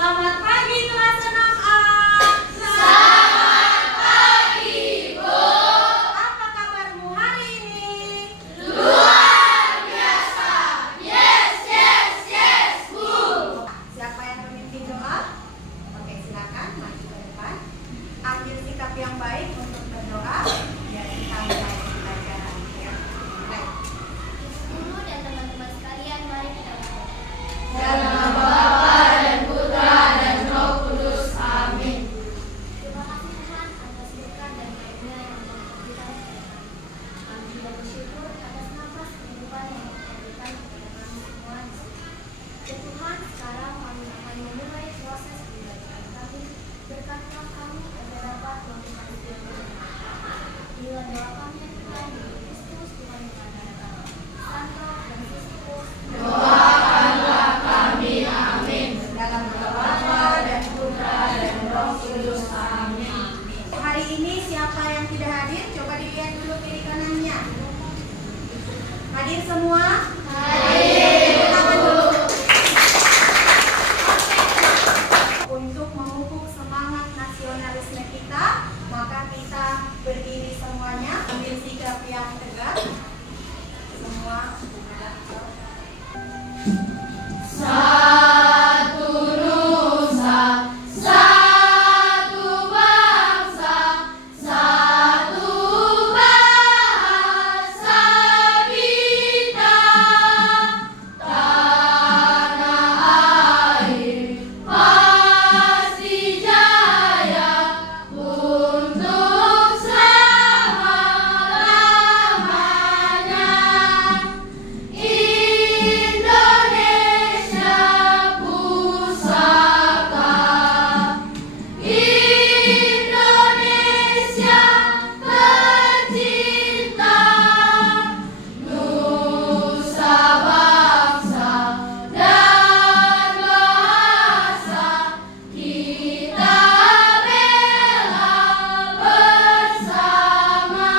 Selamat pagi kelas 6A. Selamat pagi, Bu. Apa kabarmu hari ini? Luar biasa. Yes, yes, yes, Bu. Siapa yang memimpin doa? Oke, silakan maju ke depan. Ambil sikap yang baik untuk berdoa. Biar kita mulai pelajaran. Ya. Baik. Guru dan teman-teman sekalian, mari kita berdoa. Dalam Nama Bapa dan Putra dan Roh Kudus. Amin. Terima kasih Tuhan atas berkat dan karunia yang telah kita berikan. Kami juga bersyukur atas nafas kehidupan yang Engkau berikan kepada kami semua di sini. Ya Tuhan, sekarang kami akan memulai proses pembelajaran kami. Berkatilah kami agar dapat melakukan firman-Mu. Inilah doa kami ya Tuhan, di Kristus Tuhan yang akan datang. Santo Fransiskus. Doakanlah kami, amin. Dalam nama Bapa dan Putra dan Roh Kudus. Amin. Hari ini siapa yang tidak hadir? Coba dilihat dulu kiri kanannya. Hadir semua? Hadir. Tangan dulu. Untuk memupuk semangat nasionalisme kita, maka kita berdiri semuanya, ambil sikap yang tegak. Semua Satu nusa, satu bangsa, satu bahasa kita, tanah air pasti jaya untuk selama-lamanya. Indonesia pusaka, Indonesia tercinta, nusa bangsa dan bahasa kita bela bersama.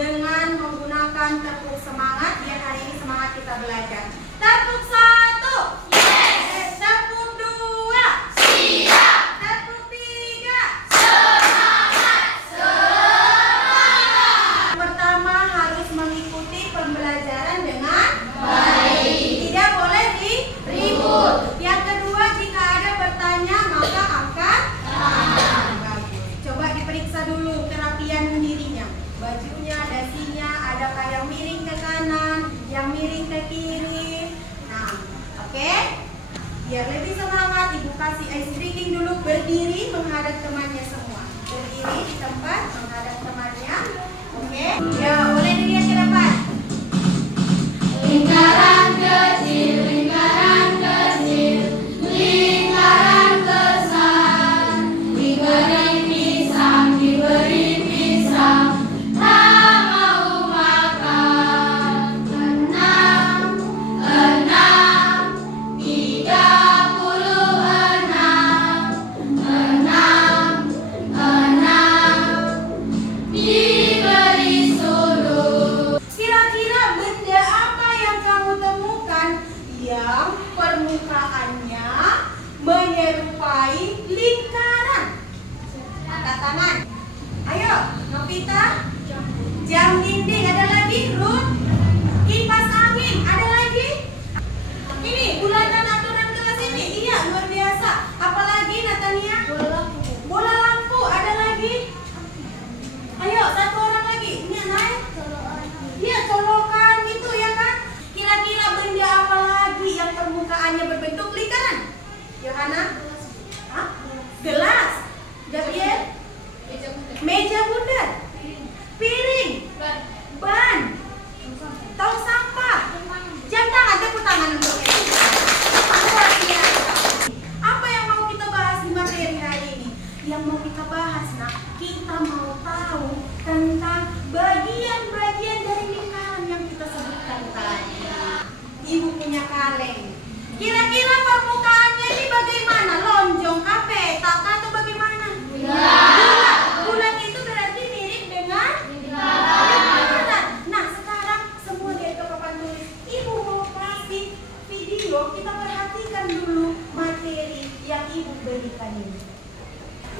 dengan menggunakan tepuk semangat, biar hari ini semangat kita belajar. Tepuk 1. Yes. Tepuk 2. Siap. Tepuk 3. Semangat, semangat. Pertama harus mengikuti pembelajaran dengan Baik. tidak boleh Ribut. Yang kedua, jika ada bertanya maka angkat Tangan. Bagus. Coba diperiksa dulu kerapian dirinya. Bajunya, dasinya, adakah yang miring ke kanan, yang miring ke kiri. Nah, oke? Biar lebih semangat, Ibu kasih ice drinking dulu. Berdiri menghadap temannya semua. Berdiri di tempat menghadap temannya. Oke? Ya, boleh dilihat ke depan. Lingkaran kecil, lingkaran kecil, lingkaran besar. Diberi pisang, tak mau makan. 6, 36, diberi suruh. Kira-kira benda apa yang kamu temukan yang permukaannya menyerupai lingkaran? Angkat tangan. Ayo, Novita. Jam dinding, ada lagi? Ruth. Kipas angin, ada lagi? Ini, bulatan aturan kelas ini. Iya, luar biasa. Apalagi, Natania? Bola lampu, ada lagi? Ayo, satu orang lagi. Ini naik. Iya, colokan gitu ya kan? Kira-kira benda apa lagi yang permukaannya berbentuk lingkaran? Yohana? Hah? Gelas? Gabriel? Meja bundar? Piring? Ban? Tong sampah? Jam tangan, tepuk tangan untuk ini. Luar biasa. Apa yang mau kita bahas di materi hari ini? Yang mau kita bahas, nah, kita mau tahu tentang bagian-bagian dari lingkaran yang kita sebutkan tadi. Ibu punya kaleng. Kira-kira permukaannya ini bagaimana? Ibu berikan ini?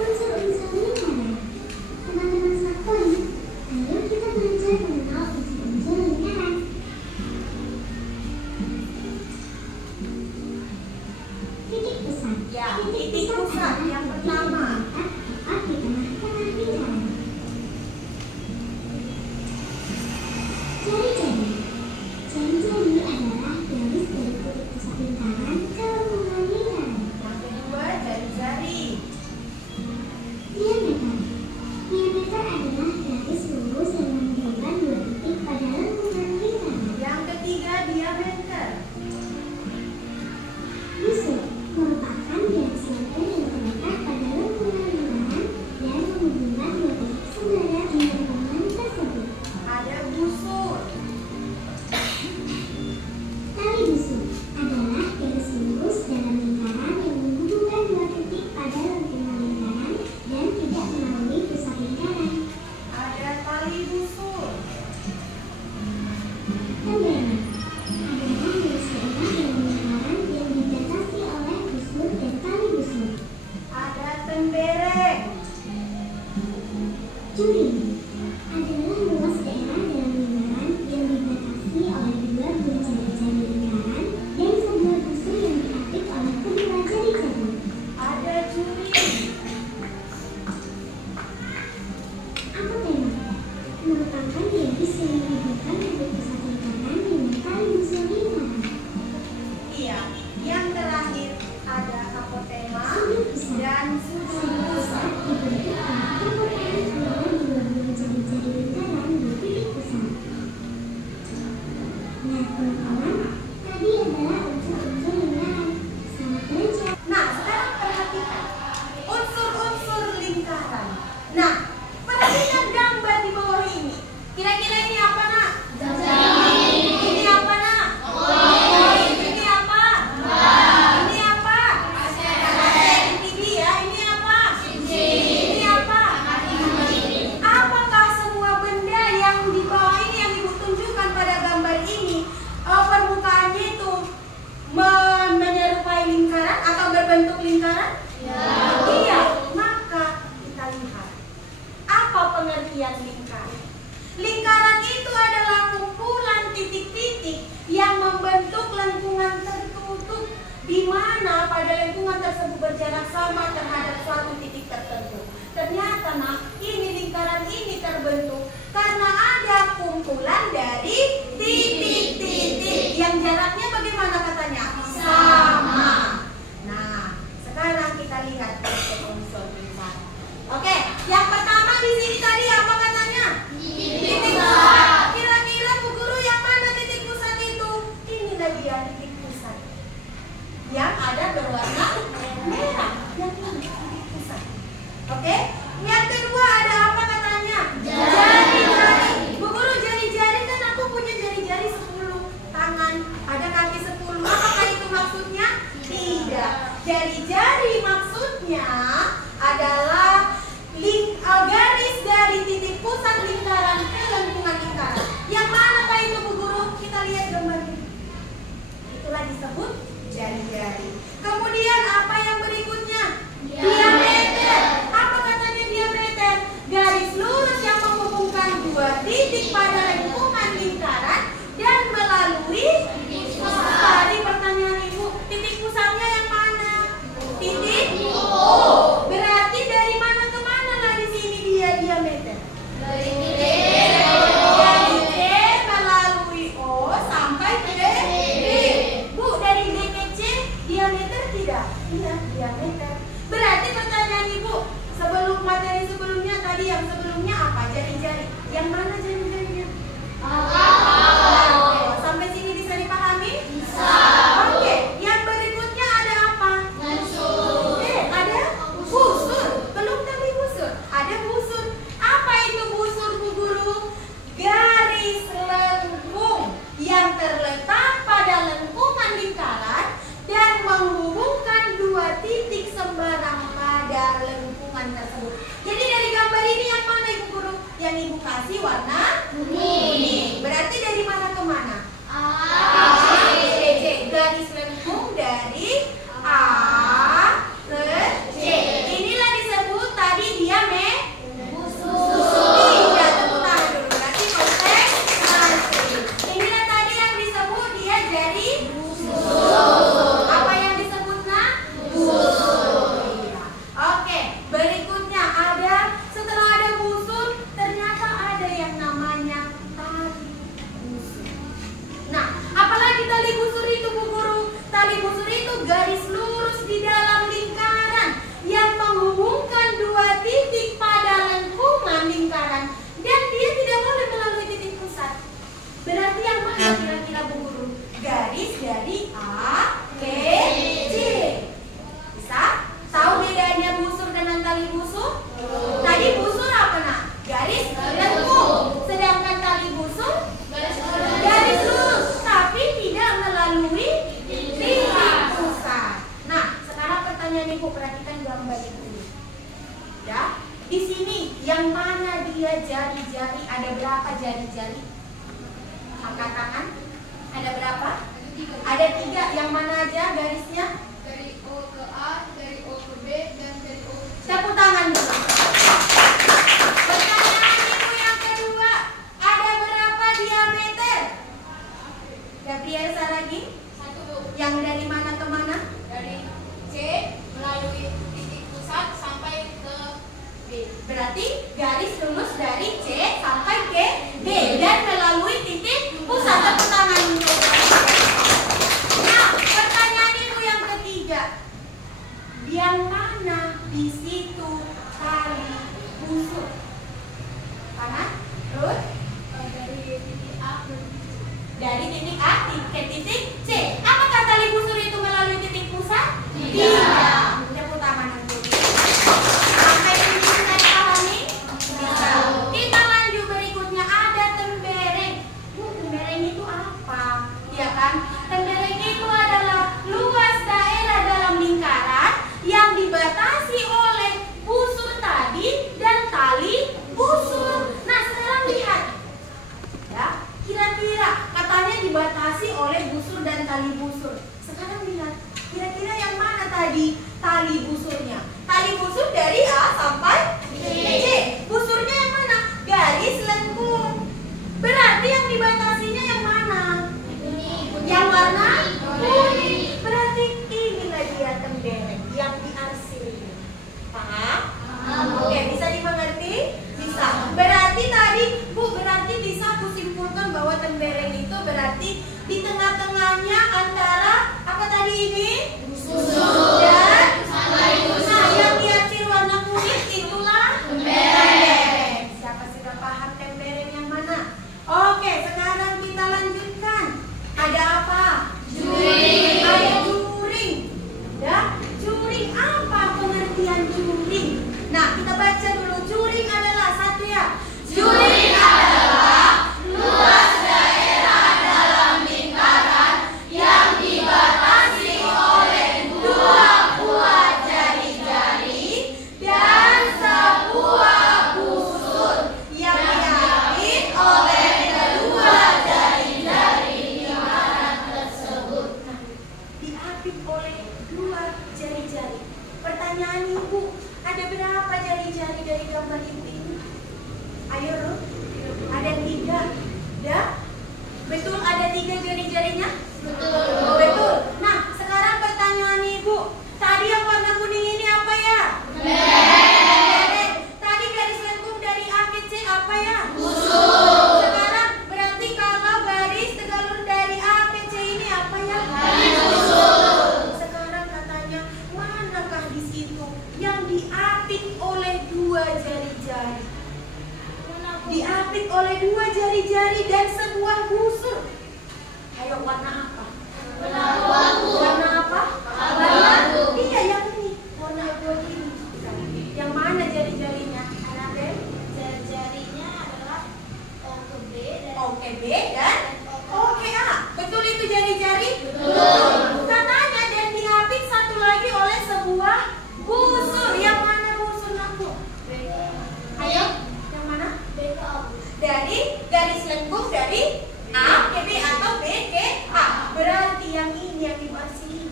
Unsur-unsur lingkaran. Teman-teman sekali, ayo kita belajar mengenal unsur-unsur lingkaran. Titik pusat. Ya, titik pusat yang pertama. Tepat di tengah-tengah lingkaran. Jari-jari. Jari-jari adalah garis dari titik pusat lingkaran ke lengkungan lingkaran. Yang kedua, jari-jari. Diameter. Diameter adalah garis lurus yang menghubungkan dua titik pada lengkungan lingkaran. Yang ketiga, diameter. Busur merupakan garis lingkar yang terletak pada lengkungan lingkaran dan menghubungkan dua titik sebelah di lengkungan tersebut. Ada busur. Tali busur adalah garis lurus dalam lingkaran yang menghubungkan dua titik pada lengkungan lingkaran dan tidak melalui pusat lingkaran. Ada tali busur. Tembelan adalah garis daerah dalam lingkaran yang dibatasi oleh busur dan tali busur. Ada tembereng. Juring adalah luas daerah dalam lingkaran yang dibatasi oleh dua buah jari-jari lingkaran dan sebuah busur yang diapit oleh kedua jari-jari. Ada juring. Apotema merupakan garis yang menghubungkan titik pusat lingkaran dengan tali busur lingkaran. Iya. Yang terakhir ada apotema Sudut pusat. dan sudut Sudut pusat pusat. dibentuk oleh permukaan antara dua buah jari-jari lingkaran di titik pusat. Nah, teman-teman, tadi adalah unsur-unsur lingkaran. Selamat belajar. Nah, sekarang perhatikan unsur-unsur lingkaran. Nah, perhatikan gambar di bawah ini. Kira-kira ini apa, Nak? Ini apa, Nak? Ini apa? Ini apa? Ini dia. Ini apa? Ini apa? Apakah semua benda yang di bawah ini yang Ibu tunjukkan pada gambar ini permukaannya itu menyerupai lingkaran atau berbentuk lingkaran? Iya. Maka kita lihat apa pengertian lingkaran. Lingkaran itu adalah kumpulan titik-titik yang membentuk lengkungan tertutup, di mana pada lengkungan tersebut berjarak sama terhadap suatu titik tertentu. Ternyata, Nak, ini lingkaran ini terbentuk karena ada kumpulan dari titik-titik yang jaraknya bagaimana katanya? Sama. Nah, sekarang kita lihat unsur lingkaran. Oke, yang pertama di sini tadi apa katanya? Titik pusat. Kira-kira Bu Guru yang mana titik pusat itu? Inilah dia titik pusat. Yang ada berwarna merah. Yang ini titik pusat. Oke. Yang kedua ada apa katanya? Jari-jari. Bu Guru, jari-jari kan aku punya jari-jari 10 tangan. Ada kaki 10. Apakah itu maksudnya? Tidak. Jari-jari maksudnya adalah garis dari titik pusat lingkaran ke lengkungan lingkaran. Yang manakah itu Bu Guru? Kita lihat gambarnya. Itulah disebut jari-jari. Kemudian apa yang berikutnya? Diameter. Apa katanya diameter? Garis lurus yang menghubungkan dua titik pada lengkungan lingkaran dan melalui pusat. Tadi pertanyaan Ibu, titik pusatnya yang mana? Titik O. Berarti dari mana ke mana lah di sini dia diameter? Dari D melalui O sampai ke D. Bu, dari D ke C diameter tidak? Iya, diameter. Berarti pertanyaan Ibu, sebelum materi sebelumnya tadi yang sebelumnya apa? Jari-jari. Yang mana jari-jarinya? Nah, sampai sini bisa dipahami? Bisa. Oke, yang berikutnya ada apa? Ada busur. Belum tadi busur. Ada busur. Apa itu busur, Bu Guru? Garis lengkung yang terletak pada lengkungan lingkaran dan menghubungkan dua titik sembarang pada lengkungan tersebut. Jadi dari gambar ini yang mana Ibu Guru? Yang Ibu kasih warna kuning. Berarti Ibu perhatikan gambar ini. Ya, di sini yang mana dia jari-jari? Ada berapa jari-jari? Angkat tangan. Ada berapa? Ada 3. Yang mana aja garisnya? Dari O ke A, dari O ke B, dan dari O ke C. Tepuk tangan dulu. Pertanyaan Ibu yang kedua, ada berapa diameter? Gabriel Saragi? 1. Yang dari mana ke mana? Dari C melalui titik pusat sampai ke B. Berarti garis lurus dari C sampai ke D dan melalui titik pusat. Tepuk tangan untuk. Nah, pertanyaan Ibu yang ketiga, yang mana di situ tali busur? Kanan, terus Dari titik A ke dari titik A ke titik C. Apakah tali busur itu melalui titik pusat? Tidak. Tepuk tangan untuk. Sampai sini sudah dipahami? Bisa. Kita lanjut berikutnya, ada tembereng. Tembereng itu apa? Ya kan? Tembereng itu adalah luas daerah dalam lingkaran yang dibatasi oleh busur tadi dan tali busur. Nah, sekarang lihat. Ya, kira-kira katanya dibatasi oleh busur dan tali busur. Sekarang lihat, kira-kira yang mana tadi tali busurnya? Tali busur dari A sampai C. Busurnya yang mana? Garis lengkung. Berarti yang dibatasinya yang mana? Yang warna kuning. Berarti inilah dia tembereng yang diarsir ini. Paham? Oke, bisa dimengerti? Bisa. Berarti tadi Bu, berarti bisa aku simpulkan bahwa tembereng itu berarti di tengah-tengahnya antara apa tadi ini? Busur dan tali busur. Nah, yang diarsir warna kuning itulah tembereng. Siapa sudah paham tembereng yang mana? Oke, sekarang kita lanjutkan. Ada apa? Juring. Ada juring. Ya, juring. Apa pengertian juring? Nah, kita baca dulu. Juring adalah satu ya. Juring adalah luas daerah dalam lingkaran yang dibatasi oleh 2 buah jari-jari dan sebuah busur yang diapit oleh kedua jari-jari lingkaran tersebut. Nah, diapit oleh 2 jari-jari. Pertanyaan Ibu, ada berapa jari-jari dari gambar Ibu ini? Ayo, Ruth. Ada 3. Ya? Betul ada 3 jari-jarinya? Betul. Betul. Nah, sekarang pertanyaan Ibu. Tadi yang warna kuning ini apa ya? Tembereng. Tadi garis lengkung dari A ke C apa ya? Busur. Sekarang berarti kalau garis tegak lurus dari A ke C ini apa ya? Tali busur. Sekarang katanya manakah di situ yang diapit oleh 2 jari-jari? Diapit oleh 2 jari-jari dan sebuah busur. Ayo, warna apa? Warna abu-abu. Warna apa? Abu-abu. Iya, yang ini. Warna abu-abu ini. Yang mana jari-jarinya? Anak B? Jari-jarinya adalah O ke B dan O ke B dan O ke A. Betul itu jari-jari? Betul. Katanya dan diapit satu lagi oleh sebuah busur. Yang mana busur aku? B. Ayo, yang mana? B ke A. Dari garis lengkung dari A ke B atau B ke A. Berarti yang ini yang dibarsih.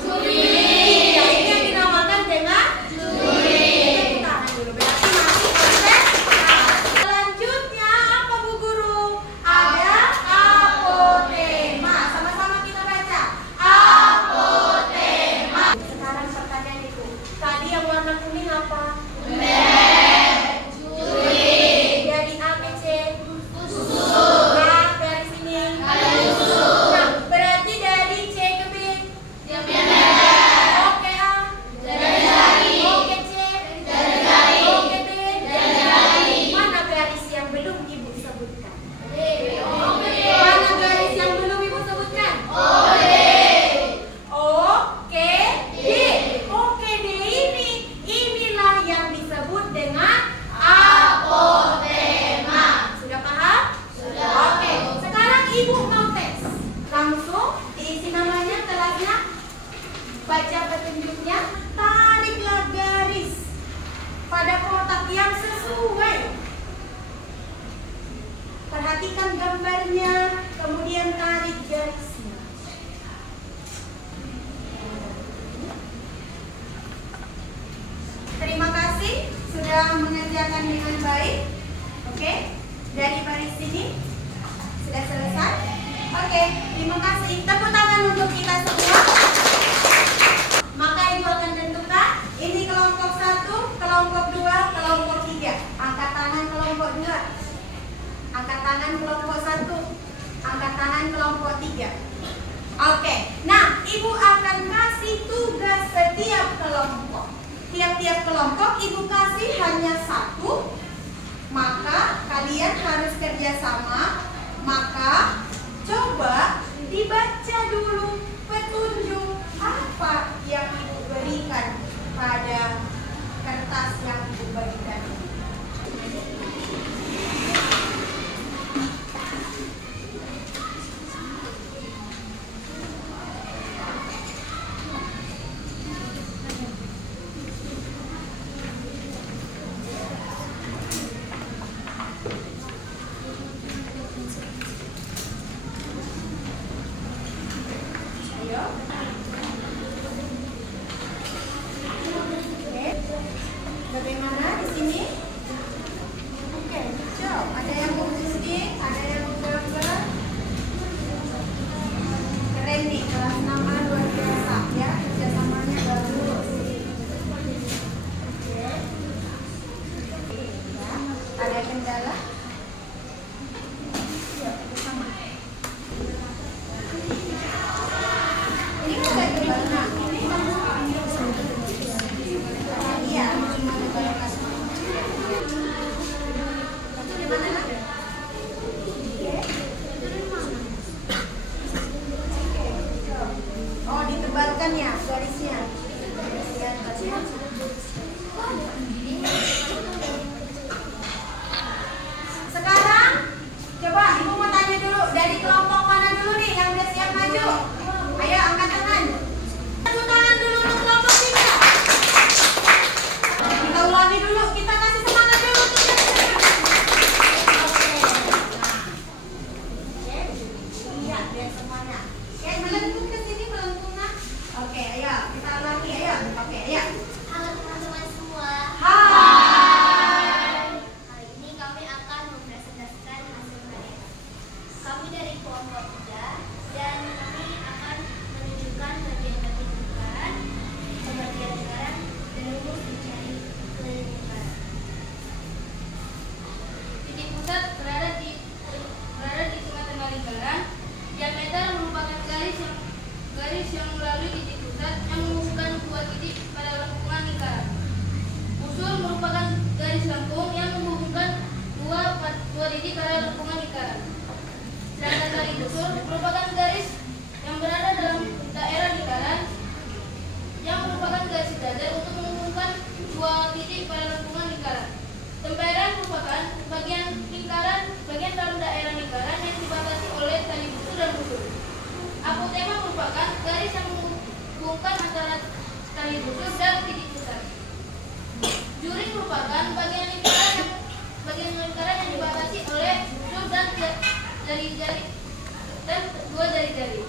Juring. Ya, ini yang dinamakan dengan juring. Tepuk tangan dulu. Berarti masih proses. Selanjutnya apa Bu Guru? Ada apotema. Sama-sama kita baca. Apotema. Sekarang pertanyaan itu. Tadi yang warna kuning apa? Dari A ke C. A garis ini. Nah, berarti dari C ke B. O ke A. O ke C. O ke B. Mana garis yang belum Ibu sebutkan? Mana garis yang belum Ibu sebutkan? O ke D. O ke D inilah yang disebut dengan apotema. Sudah paham? Sudah. Oke, sekarang Ibu mau tes. Langsung diisi namanya, kelasnya, baca petunjuknya. pada kotak yang sesuai. Perhatikan gambarnya, kemudian tarik garisnya. Terima kasih sudah mengerjakan dengan baik. Oke, dari baris sini sudah selesai. Oke, terima kasih. Tepuk tangan untuk kita semua. Maka ibu akan tentukan ini kelompok 1, kelompok 2, kelompok 3. Angkat tangan kelompok 2. Angkat tangan kelompok 1. Angkat tangan kelompok 3. Oke, nah ibu akan kasih tugas setiap kelompok. Tiap-tiap kelompok ibu kasih hanya 1. Maka kalian harus kerjasama. Maka coba dibaca dulu petunjuk apa yang ibu berikan pada kertas yang ibu berikan. Bagaimana di sini? Oke, coba ada yang mau bisnis, ada yang mau gambar. Keren nih, kelas 6A luar biasa ya, kerjasamanya bagus. Oke. Ya, ada kendala? Yuk, bersama. Ini kan ada kendala. Iya, cuma ada oh, ditebalkan ya garisnya. Sekarang coba ibu mau tanya dulu dari kelompok mana dulu nih yang udah siap maju. Ayo angkat tangan. Tepuk tangan dulu untuk kelompok 3. Kita ulangi dulu, kita kasih semangat dulu. Iya, biar semuanya. Oke, melengkung ke sini, melengkung nah. Oke, ayo kita ulangi, ayo. Oke, ayo. Halo teman-teman semua. Hai. Hari ini kami akan mempresentasikan hasil karya. Kami dari kelompok 3 dan kami akan menunjukkan bagian-bagian lingkaran, pembagian lingkaran, dan rumus mencari keliling lingkaran. Titik pusat berada di tengah-tengah lingkaran. Diameter merupakan garis yang melalui titik pusat yang menghubungkan dua titik pada lengkungan lingkaran. Usul merupakan garis lengkung yang menghubungkan dua titik pada lengkungan lingkaran. Sedangkan garis usul merupakan garis yang berada dalam daerah lingkaran yang merupakan garis sejajar untuk menghubungkan dua titik pada lengkungan lingkaran. Temperan merupakan bagian dalam daerah lingkaran yang dibatasi oleh tali busur dan busur. Apotema merupakan garis yang menghubungkan antara tali busur dan titik pusat. Juring merupakan bagian lingkaran yang dibatasi oleh busur dan jari-jari dan dua jari-jari.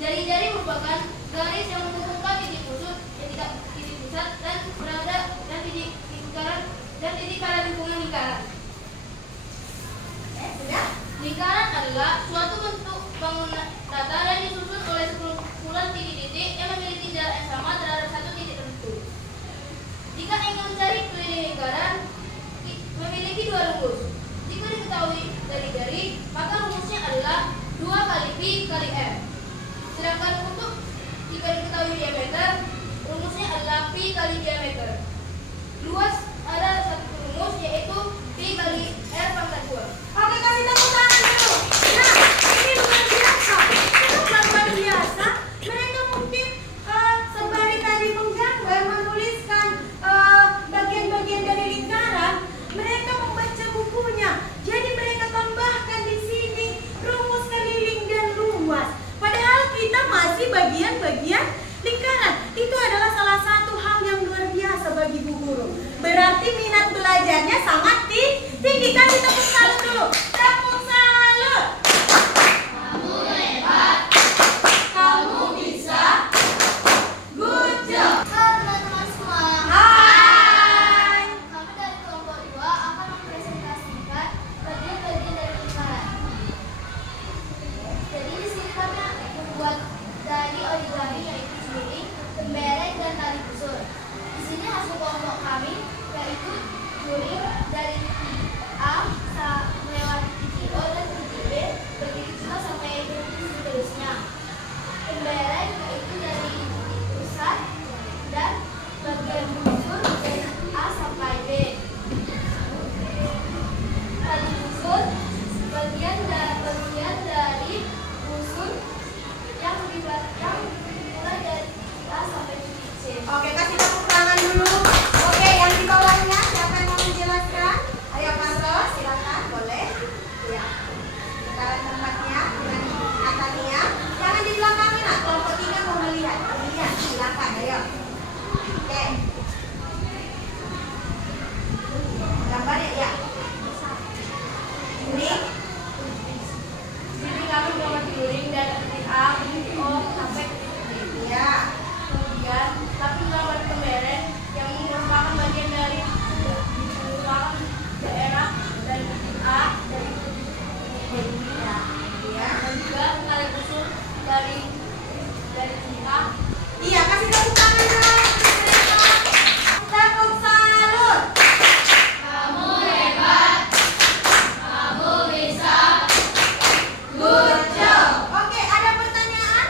Jari-jari merupakan garis yang menghubungkan titik pusat dan berada dan titik lingkaran dan titik pada lingkungan lingkaran. Sudah? Lingkaran adalah suatu bentuk bangunan datar yang disusun oleh sekumpulan titik-titik yang memiliki jarak yang sama terhadap satu titik tertentu. Jika ingin mencari keliling lingkaran, memiliki dua rumus. Jika diketahui dari jari, maka rumusnya adalah 2 kali pi kali r. Sedangkan untuk jika diketahui diameter, rumusnya adalah pi kali diameter. Luas ada satu rumus yaitu pi kali r pangkat 2. Oke, kasih tepuk tangan dulu. Nah, ini luar biasa. Kenapa luar biasa? Mereka mungkin sembari tadi menggambar, menuliskan bagian-bagian dari lingkaran, mereka membaca bukunya. Jadi mereka tambahkan di sini rumus keliling dan luas. Padahal kita masih bagian-bagian lingkaran. Itu adalah salah satu hal yang luar biasa bagi Bu Guru. Berarti belajarnya sangat tinggi. Kasih tepuk salut dulu. Tepuk salut. Kamu hebat. Kamu bisa. Good job. Halo teman-teman semua. Hai. Kami dari kelompok 2 akan mempresentasikan bagian-bagian dari lingkaran. Jadi di sini kami membuat dari origami yaitu juring, tembereng, dan tali busur. Di sini hasil kelompok kami yaitu juring dari titik A melewati titik O dan titik B, begitu juga sampai titik seterusnya. Tembereng yaitu dari titik pusat dan bagian busur dari A sampai B. Tali busur bagian dari busur yang dimulai dari titik A sampai titik C. Oke, kasih tepuk tangan dulu. Oke, yang di bawahnya siapa yang mau menjelaskan? Ayo Pantos, silakan, boleh. Ya. Sekarang tempatnya dengan Atania. Jangan di belakangnya, nah. Kelompok 3 mau melihat. Lihat, silakan, ayo. Oke. Gambar ya. Juring. Jadi kami membuat juring dari titik A ke titik O sampai ke titik B. Ya. Kemudian kami membuat tembereng yang merupakan bagian dari daerah dari titik A dari titik B. Ya. Dan juga tali busur dari titik A. Iya, kasih tepuk tangan dong. Tepuk salut. Kamu hebat. Kamu bisa. Good job. Oke, ada pertanyaan?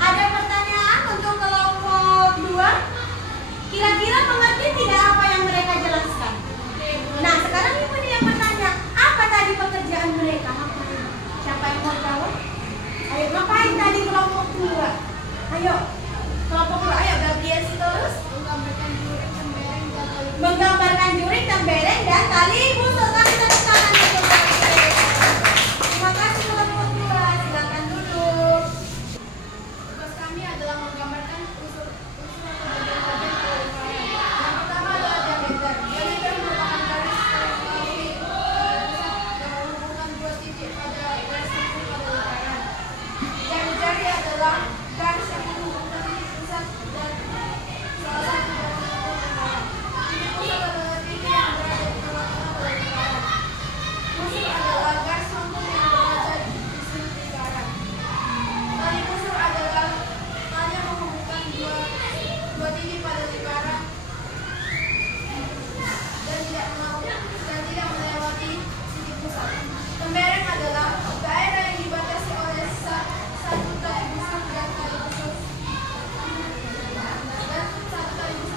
Ada pertanyaan untuk kelompok 2? Kira-kira mengerti tidak apa yang mereka jelaskan? Nah, sekarang ibu nih yang bertanya, apa tadi pekerjaan mereka? Ngapain? Siapa yang mau jawab? Ayo, ngapain tadi kelompok 2? Ayo, kelompok 2, ayo Gabriel Sitorus. Menggambarkan juring, tembereng, dan tali busur. Kasih tepuk tangan untuk Gabriel. Terima kasih kelompok 2, silakan duduk. Tugas kami adalah menggambarkan unsur atau bagian-bagian dari lingkaran. Yang pertama adalah diameter. Diameter merupakan garis yang melalui pusat yang menghubungkan dua titik pada garis tersebut pada lingkaran. Jari-jari adalah garis yang menghubungkan titik pusat dan salah satu dari lingkaran. Titik pusat adalah titik yang berada di tengah-tengah pada lingkaran. Busur adalah garis lengkung yang berada di sudut lingkaran. Tali busur adalah tali yang menghubungkan dua titik pada lingkaran dan tidak melewati titik pusat. Tembereng adalah daerah yang dibatasi oleh satu tali busur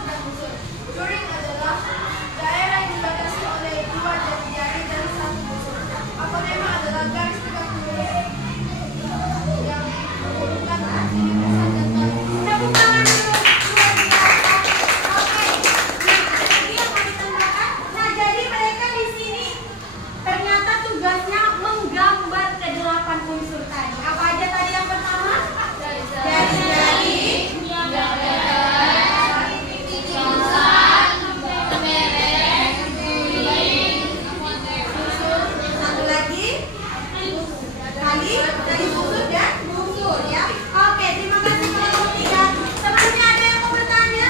dan busur. Juring adalah daerah yang dibatasi oleh dua jari-jari dan satu busur. Aponema adalah garis tegak lurus yang menghubungkan titik pusat dan tali busur. Tepuk tangan dulu, luar biasa. Oke, nah ada lagi yang mau ditambahkan. Nah, jadi mereka di sini ternyata tugasnya menggambar ke-8 unsur tadi. Apa aja tadi yang pertama? Jari-jari, satu lagi tali busur dan busur ya. Oke, terima kasih kelompok 3. Sebelumnya ada yang mau bertanya?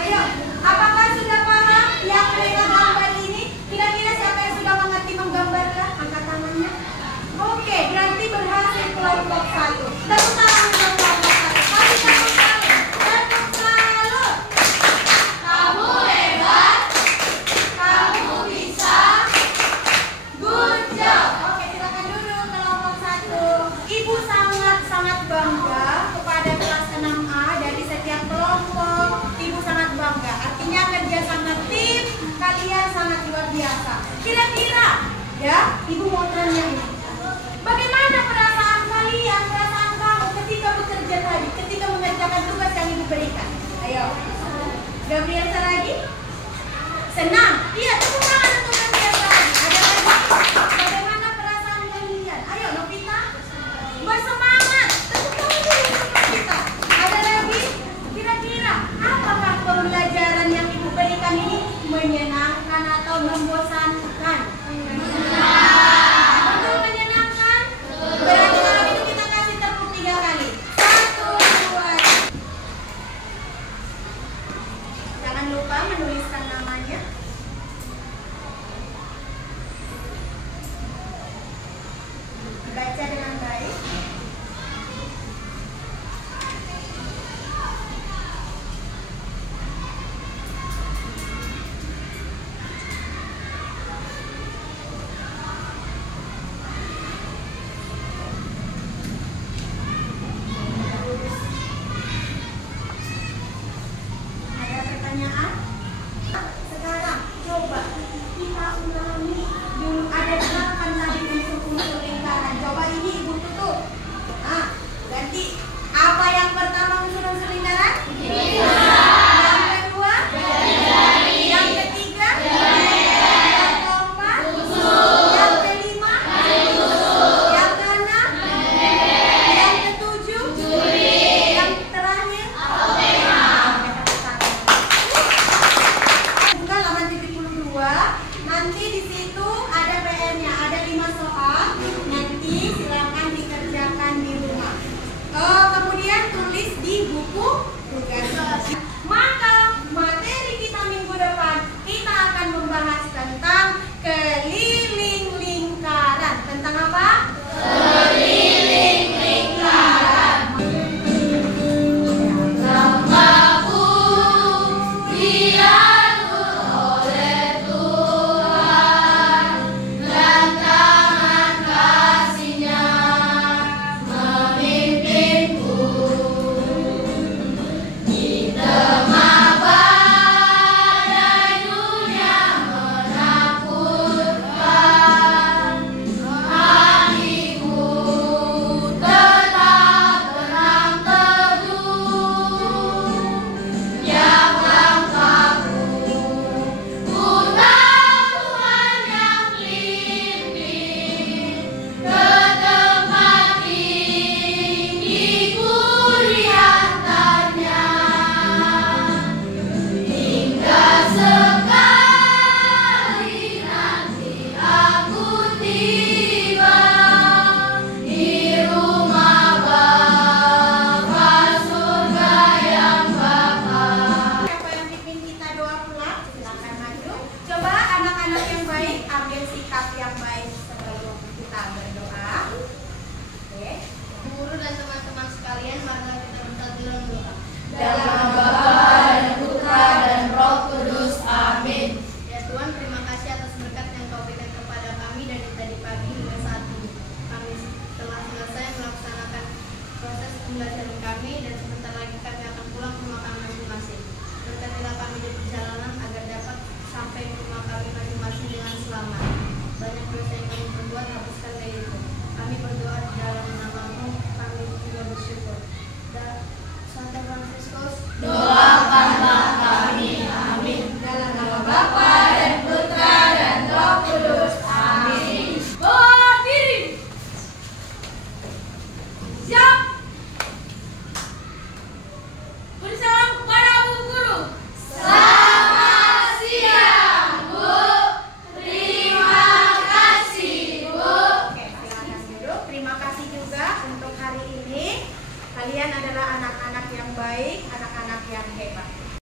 Ayo, apakah sudah paham yang mereka gambar ini? Kira-kira siapa yang sudah mengerti menggambarkan? Angkat tangannya. Oke, berarti berhasil kelompok 1. Tepuk tangan untuk kelompok 1. Kasih tepuk tangan. Tepuk salut. Kamu hebat. Kamu bisa. Good job. Oke, silakan duduk kelompok 1. Ibu sangat bangga kepada kelas 6A dari setiap kelompok. Ibu sangat bangga. Artinya kerja sama tim kalian sangat luar biasa. Kira-kira ya, ibu mau tanya ini. Bagaimana perasaan kalian, perasaan kamu ketika bekerja tadi, ketika mengerjakan tugas yang ibu berikan? Ayo, Gabriel Saragi. Senang. Iya, tepuk tangan untuk Gabriel Saragi. Ada lagi. Bagaimana perasaan kalian? Ayo, Novita. Bersemangat. Tepuk tangan dulu untuk Novita. Ada lagi. Kira-kira apakah pembelajaran yang ibu berikan ini menyenangkan menuliskan